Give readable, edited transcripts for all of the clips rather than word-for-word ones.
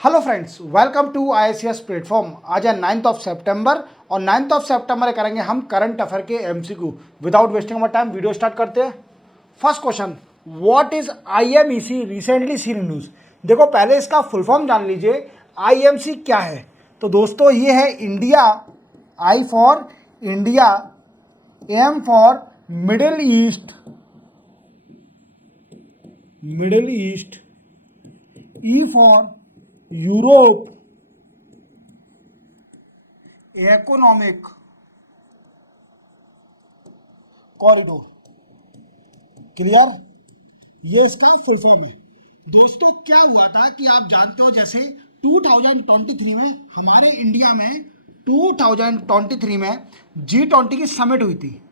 Hello friends, welcome to IACS platform. आज है 9th of सितंबर और 9th ऑफ सितंबर करेंगे हम करंट अफेयर के MCQ। Without wasting our time video start करते हैं। First question, what is IMEC recently seen news. देखो पहले इसका फुल फॉर्म जान लीजिए। IMC क्या है? तो दोस्तों ये है India, I for India, M for middle east, E for Europe economic corridor. Clear? ये इसका फुल फॉर्म है। दोस्तों क्या हुआ था कि आप जानते हो, जैसे 2023 में हमारे इंडिया में 2023 में G20 की समिट हुई थी।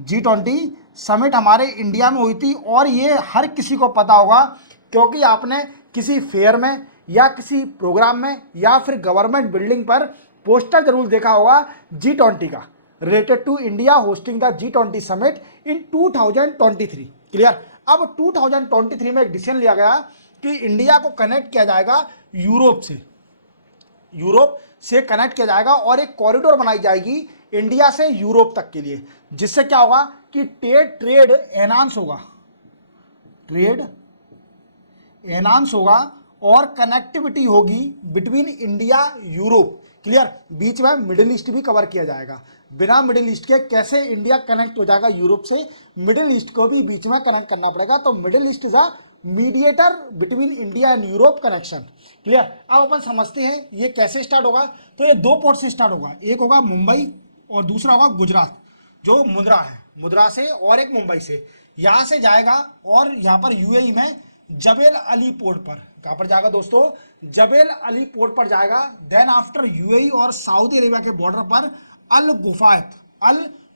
G20 समिट हमारे इंडिया में हुई थी और ये हर किसी को पता होगा, क्योंकि आपने किसी फेयर में या किसी प्रोग्राम में या फिर गवर्नमेंट बिल्डिंग पर पोस्टर जरूर देखा होगा G20 का, related to India hosting the G20 summit in 2023। Clear? अब 2023 में एक डिसीजन लिया गया कि इंडिया को कनेक्ट किया जाएगा यूरोप से कनेक्ट किया जाएगा और एक कॉरिडोर बनाई जाएगी इंडिया से यूरोप तक के लिए, जिससे क्या होगा कि ट्रेड एनहांस होगा और कनेक्टिविटी होगी बिटवीन इंडिया यूरोप। क्लियर? बीच में मिडिल ईस्ट भी कवर किया जाएगा। बिना मिडिल ईस्ट के कैसे इंडिया कनेक्ट हो जाएगा यूरोप से? मिडिल ईस्ट को भी बीच में कनेक्ट करना पड़ेगा। तो middle east is a mediator between India and Europe connection. Clear? अब अपन समझते हैं ये कैसे स्टार्ट होगा। तो ये दो पोर्ट से स्टार्ट होगा, एक होगा मुंबई और दूसरा होगा गुजरात, जो मुद्रा से, और एक मुंबई से। यहाँ से जाएगा और यहाँ पर UAE में जबेल अली पोर्ट पर, कहाँ पर जाएगा दोस्तों? जबेल अली पोर्ट पर जाएगा। देन आफ्टर UAE और सऊदी अरेबिया के बॉर्डर पर अल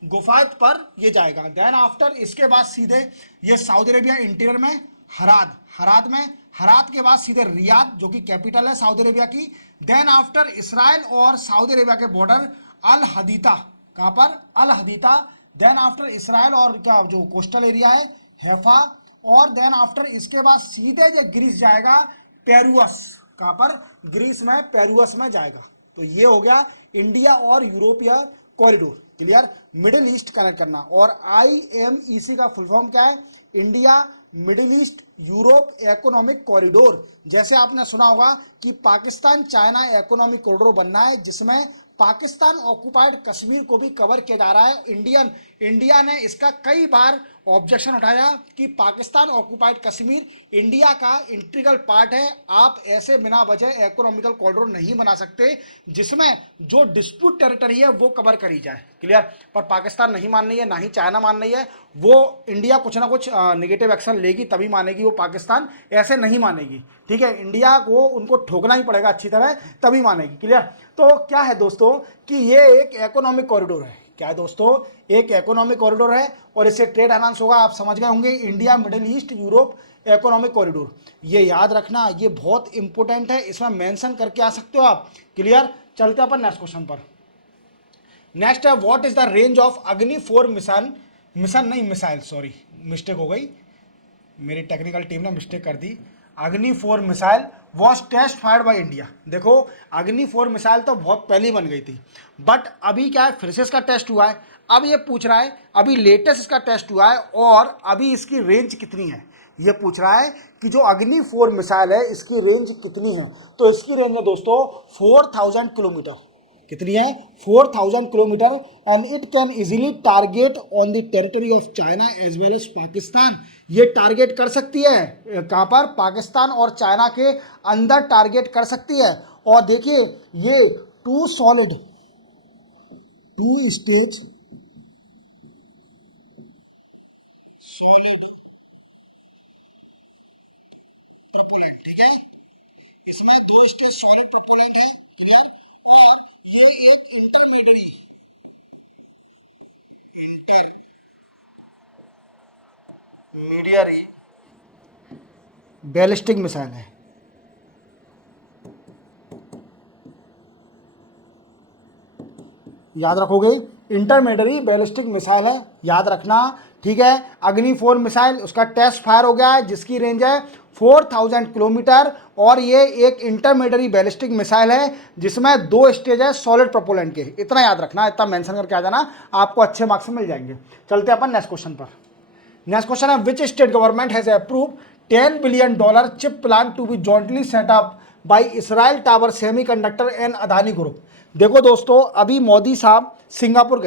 गुफायत पर ये जाएगा। देन आफ्टर इसके बाद सीधे ये सऊदी अरेबिया इंटीरियर में हराद के बाद सीधे रियाद, जो कि कैपिटल है सऊदी अरेबिया की। देन आफ्टर इसराइल और सऊदी अरेबिया के बॉर्डर अल हदीता, कहाँ पर? अल हदीता। देन आफ्टर इसराइल और क्या जो कोस्टल एरिया है हैफा, और देन आफ्टर इसके बाद सीधे जो ग्रीस जाएगा पेरुअस, कहाँ पर? ग्रीस में पेरुअस में जाएगा। तो ये हो गया इंडिया और यूरोपीय corridor. Clear? Middle east connect करना। और IMEC का फुल फॉर्म क्या है? India middle east Europe economic corridor. जैसे आपने सुना होगा कि पाकिस्तान चाइना इकोनॉमिक कॉरिडोर बनना है, जिसमें पाकिस्तान ऑक्युपाइड कश्मीर को भी कवर किया जा रहा है। इंडिया ने इसका कई बार ऑब्जेक्शन उठाया कि पाकिस्तान ऑक्युपाइड कश्मीर इंडिया का इंटीग्रल पार्ट है, आप ऐसे बिना वजह इकोनॉमिकल कॉरिडोर नहीं बना सकते जिसमें जो डिस्प्यूट टेरिटरी है वो कवर करी जाए। क्लियर? पर पाकिस्तान नहीं मान रही है, ना ही चाइना मान रही है। वो इंडिया कुछ ना कुछ नेगेटिव एक्शन लेगी तभी मानेगी, वो पाकिस्तान ऐसे नहीं मानेगी। ठीक है? इंडिया को उनको ठोकना ही पड़ेगा अच्छी तरह, तभी मानेगी। क्लियर? तो क्या है दोस्तों कि ये एक इकोनॉमिक कॉरिडोर है। क्या है दोस्तों? एक इकोनॉमिक कॉरिडोर है और इससे ट्रेड एनहांस होगा। आप समझ गए होंगे, India middle east Europe economic corridor. ये याद रखना, ये बहुत इंपॉर्टेंट है, इसमें मेंशन करके आ सकते हो आप। क्लियर? चलते हैं अपन नेक्स्ट क्वेश्चन पर। नेक्स्ट है, what is the range of अग्नि 4 मिसाइल, सॉरी मिस्टेक हो गई, मेरी टेक्निकल टीम ने मिस्टेक कर दी। Agni 4 missile was test fired by India. देखो अग्नि 4 मिसाइल तो बहुत पहले बन गई थी, बट अभी क्या है, फिर से इसका टेस्ट हुआ है। अब ये पूछ रहा है, अभी लेटेस्ट इसका टेस्ट हुआ है और अभी इसकी रेंज कितनी है, ये पूछ रहा है कि जो अग्नि 4 मिसाइल है इसकी रेंज कितनी है। तो इसकी रेंज है दोस्तों 4000 किलोमीटर। कितनी है? 4000 kilometre. And it can easily target on the territory of China as well as Pakistan. ये टारगेट कर सकती है कहाँ पर? पाकिस्तान और चाइना के अंदर टारगेट कर सकती है। और देखिए ये टू स्टेज सॉलिड प्रोपोलेंट। ठीक है? इसमें 2 स्टेज सॉलिड प्रोपोलेंट है। क्लियर? और ये एक इंटरमीडियरी बैलिस्टिक मिसाइल है। याद रखोगे, इंटरमीडियरी बैलिस्टिक मिसाइल है, याद रखना। ठीक है, अग्नि 4 मिसाइल उसका टेस्ट फायर हो गया है जिसकी रेंज है 4000 किलोमीटर और ये एक इंटरमीडिएट बैलिस्टिक मिसाइल है जिसमें 2 स्टेज है सॉलिड प्रोपोलेंट के। इतना याद रखना, इतना मेंशन करके आ जाना, आपको अच्छे मार्क्स मिल जाएंगे। चलते हैं अपन नेक्स्ट क्वेश्चन पर। नेक्स्ट क्वेश्चन है which state government has approve $10 billion chip plan to be jointly set up by Israel tower semiconductor and Adani group. देखो दोस्तों, अभी मोदी साहब सिंगापुर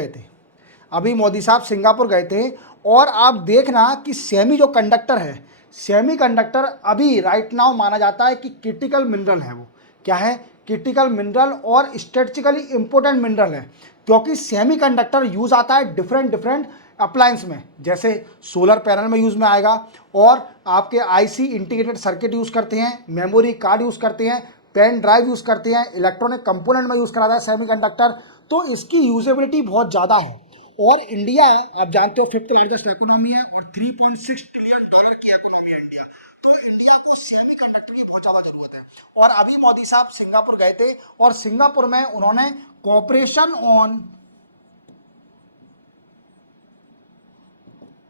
गए थे, और आप देखना कि सेमी जो कंडक्टर है, सेमी कंडक्टर अभी राइट नाउ माना जाता है कि क्रिटिकल मिनरल है। वो क्या है? क्रिटिकल मिनरल और स्ट्रेटेजिकली इंपॉर्टेंट मिनरल है, क्योंकि सेमी कंडक्टर यूज आता है डिफरेंट अप्लायंस में, जैसे सोलर पैनल में यूज में आएगा, और आपके आईसी इंटीग्रेटेड सर्किट यूज करते हैं, मेमोरी कार्ड यूज करते हैं, पेन ड्राइव यूज करते हैं, इलेक्ट्रॉनिक कंपोनेंट में यूज कराता है सेमीकंडक्टर। तो इसकी यूजेबिलिटी बहुत ज़्यादा है। और इंडिया आप जानते हो 5th लार्जेस्ट इकोनॉमी है और $3.6 ट्रिलियन की इकोनॉमी है इंडिया। तो इंडिया को सेमीकंडक्टर की बहुत ज़्यादा ज़रूरत है। और अभी मोदी साहब सिंगापुर गए थे और सिंगापुर में उन्होंने कोऑपरेशन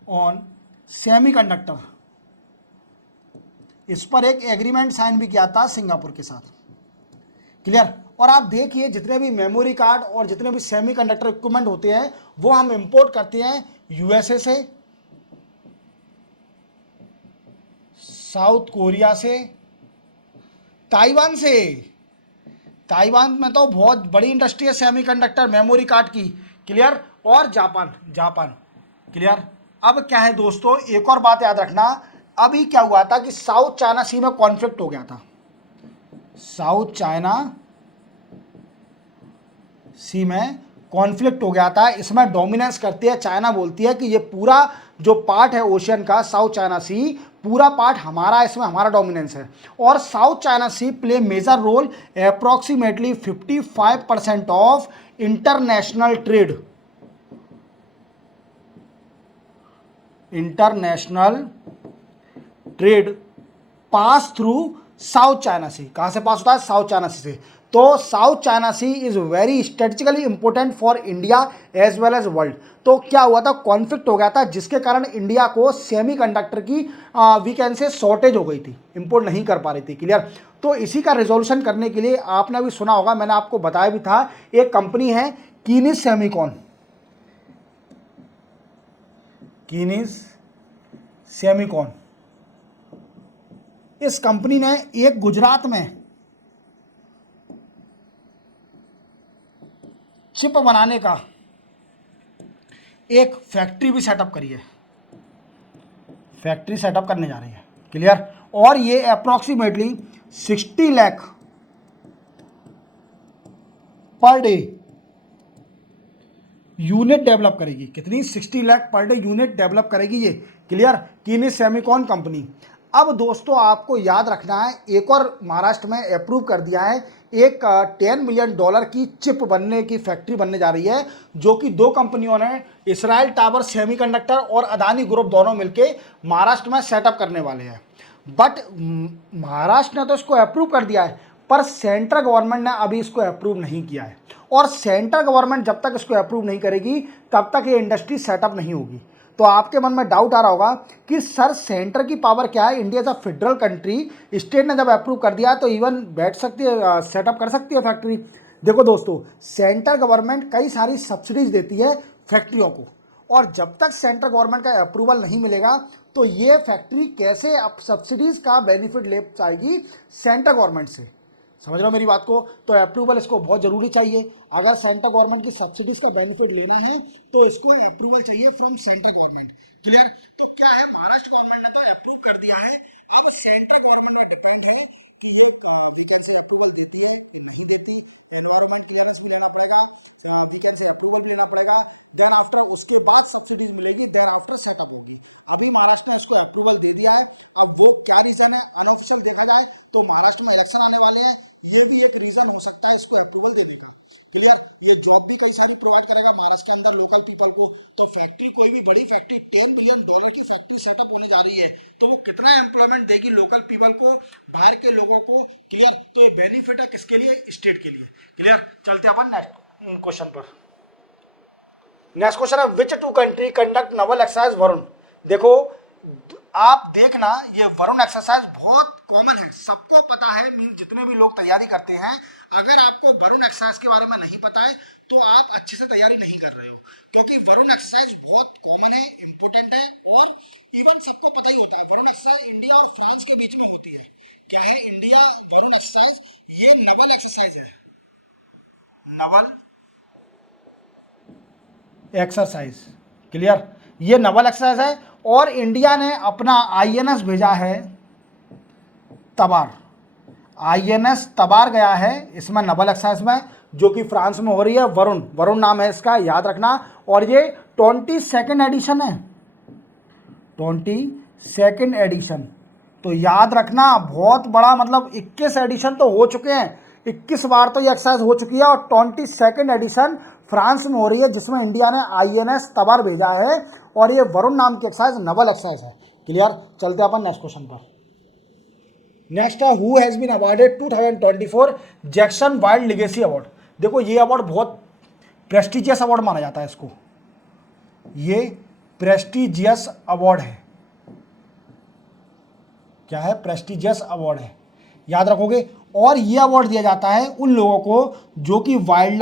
ऑन सेमीकंडक्टर, इस पर एक एग्रीमेंट साइन भी किया था सिंगापुर के साथ। क्लियर? और आप देखिए जितने भी मेमोरी कार्ड और जितने भी सेमीकंडक्टर इक्विपमेंट होते हैं वो हम इंपोर्ट करते हैं यूएसए से, साउथ कोरिया से, ताइवान से। ताइवान में तो बहुत बड़ी इंडस्ट्री है सेमीकंडक्टर मेमोरी कार्ड की। क्लियर? और जापान। क्लियर? अब क्या है दोस्तों, एक और बात याद रखना, अभी क्या हुआ था कि साउथ चाइना सी में कॉन्फ्लिक्ट हो गया था। साउथ चाइना सी में कॉन्फ्लिक्ट हो गया था। इसमें डोमिनेंस करती है चाइना, बोलती है कि ये पूरा जो पार्ट है ओशियन का, साउथ चाइना सी, पूरा पार्ट हमारा, इसमें हमारा डोमिनेंस है। और south China sea play major role approximately 55% of international trade pass through south China sea. कहां से पास होता है? साउथ चाइना सी से। तो south China sea is very strategically important for India as well as world. तो क्या हुआ था, कॉन्फ्लिक्ट हो गया था, जिसके कारण इंडिया को सेमीकंडक्टर की वी कैन से शॉर्टेज हो गई थी, इंपोर्ट नहीं कर पा रही थी। क्लियर? तो इसी का रिजोल्यूशन करने के लिए आपने अभी सुना होगा, मैंने आपको बताया भी था, एक कंपनी है कीनिस सेमीकॉन। इस कंपनी ने एक गुजरात में चिप बनाने का एक फैक्ट्री भी सेटअप करी है, फैक्ट्री सेटअप करने जा रही है। क्लियर? और ये approximately 60 lakh per day unit develop करेगी। कितनी? 60 lakh per day unit develop करेगी ये। क्लियर? Kaynes semicon company. अब दोस्तों आपको याद रखना है, एक और महाराष्ट्र में अप्रूव कर दिया है, एक $10 मिलियन की चिप बनने की फैक्ट्री बनने जा रही है, जो कि 2 कंपनियों ने, इसराइल टावर सेमीकंडक्टर और अदानी ग्रुप, दोनों मिलके महाराष्ट्र में सेटअप करने वाले हैं। बट महाराष्ट्र ने तो इसको अप्रूव कर दिया है, पर सेंट्रल गवर्नमेंट ने अभी इसको अप्रूव नहीं किया है। और सेंट्रल गवर्नमेंट जब तक इसको अप्रूव नहीं करेगी तब तक ये इंडस्ट्री सेटअप नहीं होगी। तो आपके मन में डाउट आ रहा होगा कि सर सेंटर की पावर क्या है, India is a federal country, state ने जब अप्रूव कर दिया तो इवन बैठ सकती है, सेटअप कर सकती है फैक्ट्री। देखो दोस्तों, सेंट्रल गवर्नमेंट कई सारी सब्सिडीज देती है फैक्ट्रियों को, और जब तक सेंट्रल गवर्नमेंट का अप्रूवल नहीं मिलेगा तो ये फैक्ट्री कैसे अब सब्सिडीज का बेनिफिट ले पाएगी सेंट्रल गवर्नमेंट से। समझ रहे हो मेरी बात को? तो अप्रूवल इसको बहुत ज़रूरी चाहिए। अगर सेंट्रल गवर्नमेंट की सब्सिडीज़ का बेनिफिट लेना है तो इसको अप्रूवल चाहिए फ्रॉम सेंट्रल गवर्नमेंट। क्लियर? तो क्या है, महाराष्ट्र गवर्नमेंट ने तो अप्रूव कर दिया है, अब सेंट्रल गवर्नमेंट पर डिपेंड है कि ये वी कैन से अप्रूवल देती है कि नहीं देती। एनवायरमेंट क्लियरेंस भी लेना पड़ेगा, वी कैन से अप्रूवल भी लेना पड़ेगा, देन आफ्टर उसके बाद सब्सिडीज मिलेगी, देन आफ्टर सेटअप होगी। अभी महाराष्ट्र ने इसको अप्रूवल दे दिया है। अब वो क्या रीज़न है, अनऑफिशियल देखा जाए तो महाराष्ट्र में इलेक्शन आने वाले हैं, ये भी एक रीज़न हो सकता है इसको अप्रूवल देने का। क्लियर? ये जॉब भी कई सारी प्रोवाइड करेगा महाराष्ट्र के अंदर लोकल पीपल को। तो फैक्ट्री, कोई भी बड़ी फैक्ट्री, $10 बिलियन की फैक्ट्री सेटअप होने जा रही है, तो वो कितना एम्प्लॉयमेंट देगी लोकल पीपल को, बाहर के लोगों को। क्लियर? तो ये बेनिफिट है किसके लिए? स्टेट के लिए। क्लियर? चलते अपन नेक्स्ट क्वेश्चन पर। नेक्स्ट क्वेश्चन है विच 2 country conduct Naval exercise Varun. देखो आप देखना ये वरुण एक्सरसाइज बहुत कॉमन है, सबको पता है, मीन जितने भी लोग तैयारी करते हैं, अगर आपको वरुण एक्सरसाइज के बारे में नहीं पता है तो आप अच्छे से तैयारी नहीं कर रहे हो, क्योंकि वरुण एक्सरसाइज बहुत कॉमन है, इंपॉर्टेंट है और इवन सबको पता ही होता है। वरुण एक्सरसाइज इंडिया और फ्रांस के बीच में होती है। क्या है इंडिया वरुण एक्सरसाइज? ये नवल एक्सरसाइज है, नवल एक्सरसाइज। क्लियर? ये नवल एक्सरसाइज है और इंडिया ने अपना आईएनएस भेजा है तबार, आईएनएस तबार गया है इसमें नवल एक्सरसाइज में, जो कि फ्रांस में हो रही है। वरुण, वरुण नाम है इसका, याद रखना। और ये 22nd एडिशन है, 22nd एडिशन, तो याद रखना बहुत बड़ा, मतलब 21 एडिशन तो हो चुके हैं, 21 बार तो ये एक्सरसाइज हो चुकी है और 22nd एडिशन फ्रांस में हो रही है, जिसमें इंडिया ने आईएनएस तबार भेजा है और ये वरुण नाम की एक्सरसाइज नवल एक्सरसाइज है। क्लियर? चलते अपन नेक्स्ट क्वेश्चन पर। नेक्स्ट है, who has been awarded 2024 Jackson Wild legacy award. देखो ये अवार्ड बहुत प्रेस्टिजियस अवार्ड माना जाता है इसको, ये प्रेस्टिजियस अवार्ड है। क्या है? प्रेस्टिजियस अवार्ड है, याद रखोगे। और ये अवार्ड दिया जाता है उन लोगों को जो कि wild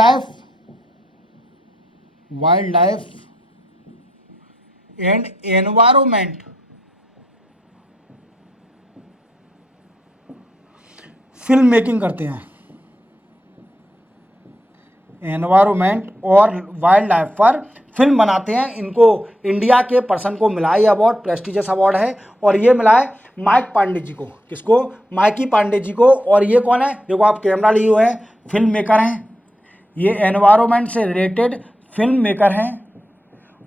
life and environment film making करते हैं, एनवायरमेंट और वाइल्ड लाइफ पर फिल्म बनाते हैं, इनको इंडिया के पर्सन को मिला ये अवार्ड, प्रेस्टिजियस अवार्ड है। और ये मिला है माइक पांडे जी को। किसको? माइकी पांडे जी को। और ये कौन है? देखो आप कैमरा लिए हुए हैं, फिल्म मेकर हैं, ये एनवायरमेंट से रिलेटेड फिल्म मेकर हैं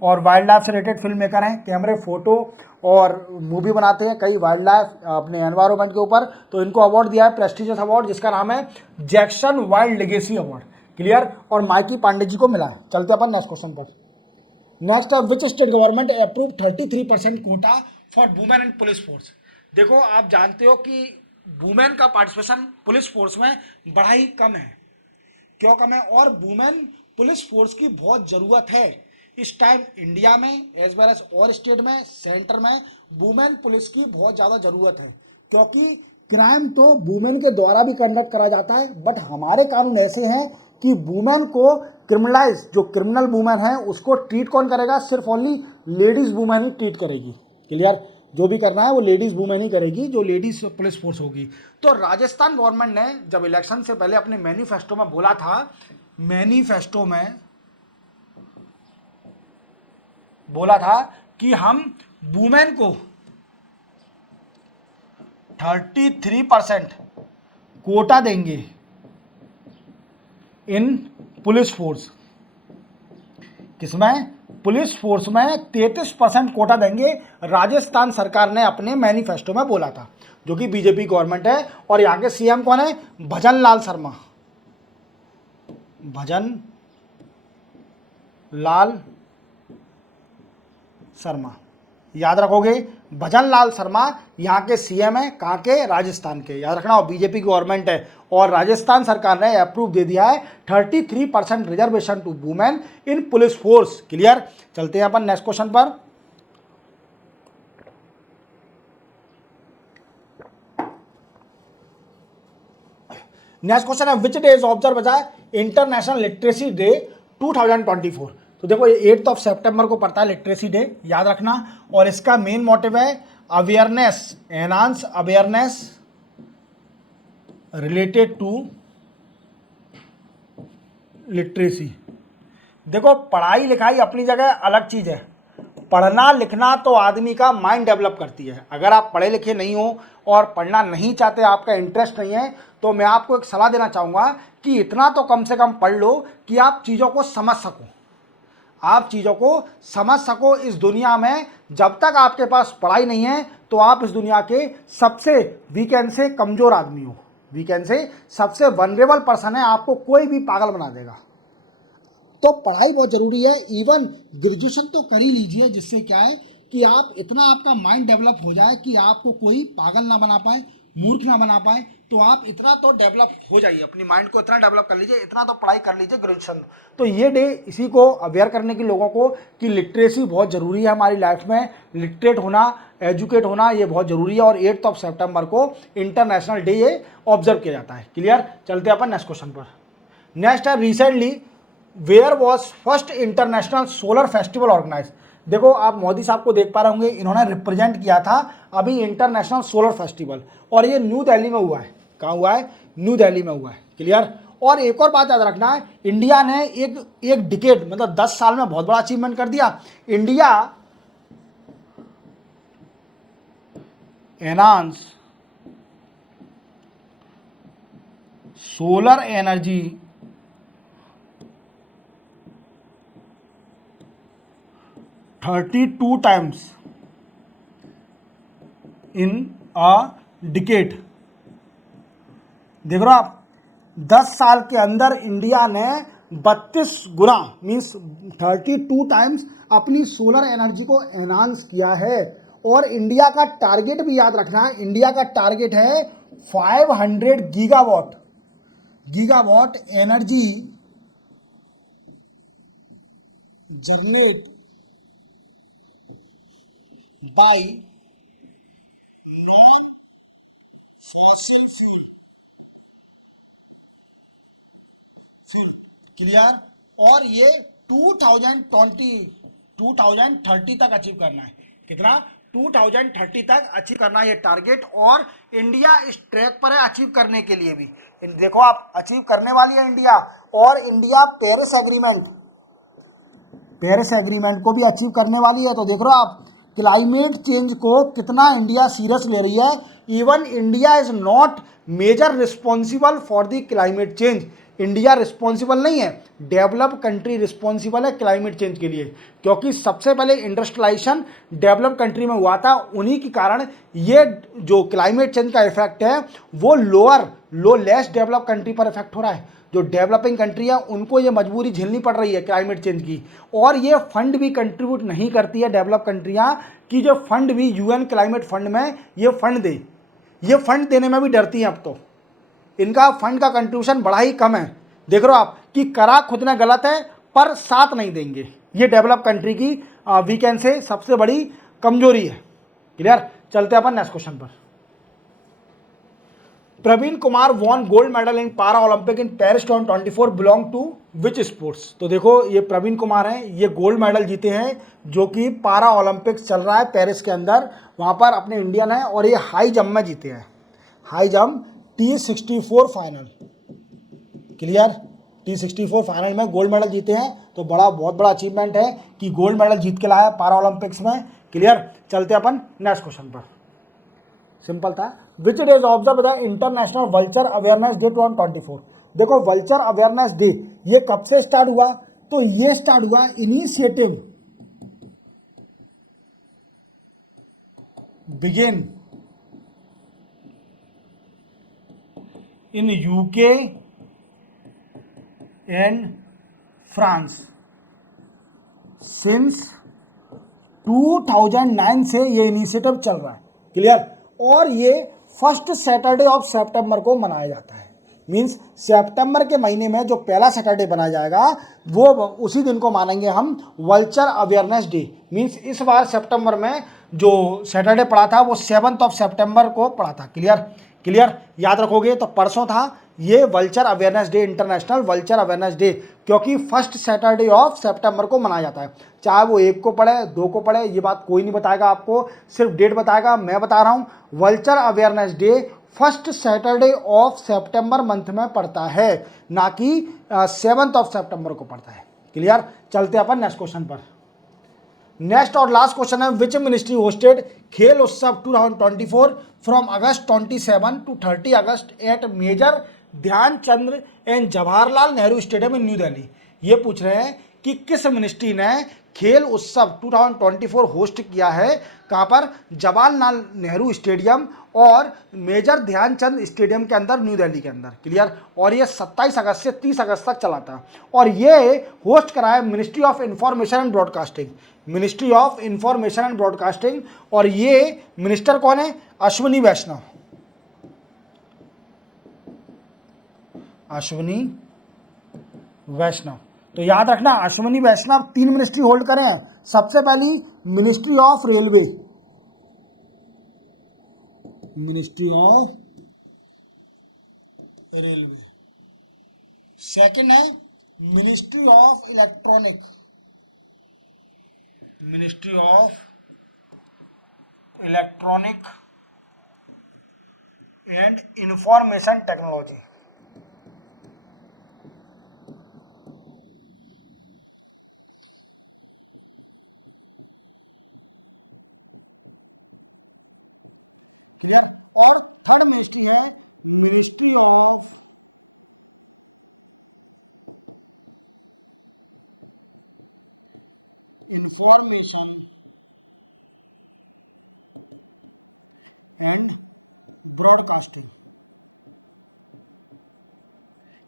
और वाइल्ड लाइफ से रिलेटेड फिल्म मेकर हैं। कैमरे, फोटो और मूवी बनाते हैं कई वाइल्ड लाइफ अपने एनवायरमेंट के ऊपर, तो इनको अवार्ड दिया है प्रेस्टिजियस अवार्ड, जिसका नाम है Jackson Wild legacy award. Clear? और माइकी पांडे जी को मिला है। चलते अपन नेक्स्ट क्वेश्चन पर। नेक्स्ट है, which state government approve 33% Kota for women in police force. देखो आप जानते हो कि वुमेन का पार्टिसिपेशन पुलिस फोर्स में बड़ा ही कम है। क्यों कम है? और वुमेन पुलिस फोर्स की बहुत ज़रूरत है इस टाइम इंडिया में एज वेल एज और स्टेट में, सेंटर में वुमेन पुलिस की बहुत ज़्यादा ज़रूरत है, क्योंकि क्राइम तो वुमेन के द्वारा भी कंडक्ट करा जाता है, बट हमारे कानून ऐसे हैं कि वुमेन को क्रिमिनलाइज, जो क्रिमिनल वुमेन है उसको ट्रीट कौन करेगा? सिर्फ ओनली लेडीज़ वुमेन ही ट्रीट करेगी। क्लियर? जो भी करना है वो लेडीज़ वुमेन ही करेगी, जो लेडीज़ पुलिस फोर्स होगी। तो राजस्थान गवर्नमेंट ने जब इलेक्शन से पहले अपने मैनिफेस्टो में बोला था, मैनिफेस्टो में बोला था कि हम वुमेन को 33% कोटा देंगे इन पुलिस फोर्स। किसमें? पुलिस फोर्स में 33% कोटा देंगे, राजस्थान सरकार ने अपने मैनिफेस्टो में बोला था, जो कि बीजेपी गवर्नमेंट है। और यहाँ के सीएम कौन है? भजन लाल शर्मा, भजन लाल शर्मा, याद रखोगे। भजन लाल शर्मा यहाँ के सीएम है, कहाँ के? राजस्थान के, याद रखना। और बीजेपी गवर्नमेंट है और राजस्थान सरकार ने अप्रूव दे दिया है 33% reservation to women in police force. Clear? चलते हैं अपन नेक्स्ट क्वेश्चन पर। नेक्स्ट क्वेश्चन है, which day is observe as international literacy day 2024। तो देखो ये 8 सितंबर को पड़ता है लिटरेसी डे, याद रखना। और इसका मेन मोटिव है awareness, enhance awareness related to literacy. देखो पढ़ाई लिखाई अपनी जगह अलग चीज़ है, पढ़ना लिखना तो आदमी का माइंड डेवलप करती है। अगर आप पढ़े लिखे नहीं हो और पढ़ना नहीं चाहते, आपका इंटरेस्ट नहीं है, तो मैं आपको एक सलाह देना चाहूँगा कि इतना तो कम से कम पढ़ लो कि आप चीज़ों को समझ सको, आप चीज़ों को समझ सको। इस दुनिया में जब तक आपके पास पढ़ाई नहीं है तो आप इस दुनिया के सबसे वीकेंड से कमज़ोर आदमी हो, वीकेंड से सबसे वनरेबल पर्सन है, आपको कोई भी पागल बना देगा। तो पढ़ाई बहुत ज़रूरी है, इवन ग्रेजुएशन तो कर ही लीजिए, जिससे क्या है कि आप इतना आपका माइंड डेवलप हो जाए कि आपको कोई पागल ना बना पाए मूर्ख ना बना पाए, तो आप इतना तो डेवलप हो जाइए, अपनी माइंड को इतना डेवलप कर लीजिए, इतना तो पढ़ाई कर लीजिए ग्रेजुएशन। तो ये डे इसी को अवेयर करने की लोगों को कि लिटरेसी बहुत ज़रूरी है हमारी लाइफ में, लिटरेट होना, एजुकेट होना ये बहुत ज़रूरी है। और 8 सितंबर को इंटरनेशनल डे ये ऑब्जर्व किया जाता है। क्लियर, चलते अपन नेक्स्ट क्वेश्चन पर। नेक्स्ट है recently where was first international solar festival organise. देखो आप मोदी साहब को देख पा रहे होंगे, इन्होंने रिप्रेजेंट किया था अभी इंटरनेशनल सोलर फेस्टिवल, और ये न्यू दिल्ली में हुआ है। कहाँ हुआ है? न्यू दिल्ली में हुआ है। क्लियर। और एक और बात याद रखना है, इंडिया ने एक डिकेड मतलब 10 साल में बहुत बड़ा अचीवमेंट कर दिया। India enhance solar energy (32 times in a decade। देख रहे हो आप, 10 साल के अंदर इंडिया ने 32 गुना मीन्स 32 टाइम्स अपनी सोलर एनर्जी को एनहांस किया है। और इंडिया का टारगेट भी याद रखना है, इंडिया का टारगेट है 500 gigawatt energy generate bye non fossil fuel. Clear. और ये 2030 तक अचीव करना है। कितना? 2030 तक अचीव करना है ये टारगेट। और इंडिया इस ट्रैक पर है अचीव करने के लिए भी। देखो आप, अचीव करने वाली है इंडिया। और इंडिया पेरिस एग्रीमेंट को भी अचीव करने वाली है। तो देख रहे हो आप, क्लाइमेट चेंज को कितना इंडिया सीरियस ले रही है। Even India is not major responsible for the climate change. India responsible नहीं है, डेवलप कंट्री रिस्पॉन्सिबल है क्लाइमेट चेंज के लिए, क्योंकि सबसे पहले इंडस्ट्रियलाइजेशन डेवलप कंट्री में हुआ था। उन्हीं के कारण ये जो क्लाइमेट चेंज का इफेक्ट है वो लेस डेवलप कंट्री पर इफेक्ट हो रहा है। जो डेवलपिंग कंट्री है उनको ये मजबूरी झेलनी पड़ रही है क्लाइमेट चेंज की। और ये फंड भी कंट्रीब्यूट नहीं करती है डेवलप कंट्रियाँ, कि जो फंड भी यूएन क्लाइमेट फंड में ये फंड दे, ये फंड देने में भी डरती हैं। अब तो इनका फंड का कंट्रीब्यूशन बड़ा ही कम है। देख रहे हो आप कि करा खुद ने गलत है पर साथ नहीं देंगे। ये डेवलप कंट्री की वीकेंड से सबसे बड़ी कमजोरी है। क्लियर। चलते हैं अपन नेक्स्ट क्वेश्चन पर। Praveen Kumar won gold medal in para olympic in Paris 2024 belong to which sports. तो देखो ये प्रवीण कुमार हैं, ये गोल्ड मेडल जीते हैं जो कि पारा ओलंपिक्स चल रहा है पेरिस के अंदर, वहाँ पर अपने इंडियन है। और ये हाई जंप में जीते हैं, high jump T64 final. Clear. T64 final में गोल्ड मेडल जीते हैं, तो बहुत बड़ा अचीवमेंट है कि गोल्ड मेडल जीत के लाया पारा ओलंपिक्स में। क्लियर। चलते अपन नेक्स्ट क्वेश्चन पर। सिंपल था। विच day is observe the international vulture awareness day 2024। देखो वल्चर अवेयरनेस डे ये कब से स्टार्ट हुआ? तो ये स्टार्ट हुआ initiative begin in UK and France since 2009 से ये इनिशिएटिव चल रहा है। क्लियर। और ये फर्स्ट सैटरडे ऑफ सितंबर को मनाया जाता है। मींस सितंबर के महीने में जो पहला सैटरडे बनाया जाएगा वो उसी दिन को मानेंगे हम वल्चर अवेयरनेस डे। मींस इस बार सितंबर में जो सैटरडे पड़ा था वो 7 सितंबर को पड़ा था। क्लियर। याद रखोगे तो परसों था ये vulture awareness day, international vulture awareness day, क्योंकि फर्स्ट सैटरडे ऑफ सितंबर को मनाया जाता है। चाहे वो 1 को पड़े 2 को पड़े, ये बात कोई नहीं बताएगा आपको, सिर्फ डेट बताएगा। मैं बता रहा हूँ vulture awareness day first Saturday of September month में पड़ता है, ना कि 7 सितंबर को पड़ता है। क्लियर। चलते अपन नेक्स्ट क्वेश्चन पर। नेक्स्ट और लास्ट क्वेश्चन है, which ministry hosted Khel Utsav 2024 from August 27 to 30 August at Major Dhyanchand and Jawaharlal Nehru stadium in New Delhi. ये पूछ रहे हैं कि किस मिनिस्ट्री ने खेल उत्सव 2024 होस्ट किया है, कहाँ पर? जवाहरलाल नेहरू स्टेडियम और मेजर ध्यानचंद स्टेडियम के अंदर, न्यू दिल्ली के अंदर। क्लियर। और ये 27 अगस्त से 30 अगस्त तक चला था। और ये होस्ट कराया ministry of information and broadcasting, ministry of information and broadcasting. और ये मिनिस्टर कौन है? अश्विनी वैष्णव। अश्विनी वैष्णव। तो याद रखना अश्विनी वैष्णव 3 मिनिस्ट्री होल्ड करे हैं। सबसे पहली ministry of railway, ministry of railway. Second है ministry of electronic, ministry of electronic and information technology. Clear. और थर्ड मिनिस्ट्री है ministry of information and broadcasting.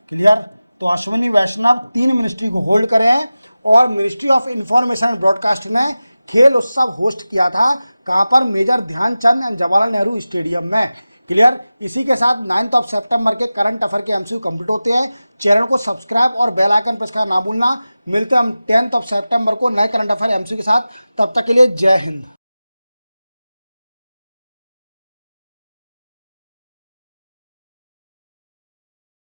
Clear. तो अश्विनी वैष्णव 3 मिनिस्ट्री को होल्ड करे हैं और ministry of information and broadcasting ने Khel Utsav host किया था। कहां पर? Major Dhyanchand and Jawaharlal Nehru stadium में। क्लियर। इसी के साथ 9 सितंबर के करंट अफेयर के एमसीक्यू कंप्लीट होते हैं। चैनल को सब्सक्राइब और बेल आइकन प्रेस करना ना भूलना। मिलते हैं हम 10 सितंबर को नए करंट अफेयर एमसीक्यू के साथ। तब तक के लिए जय हिंद।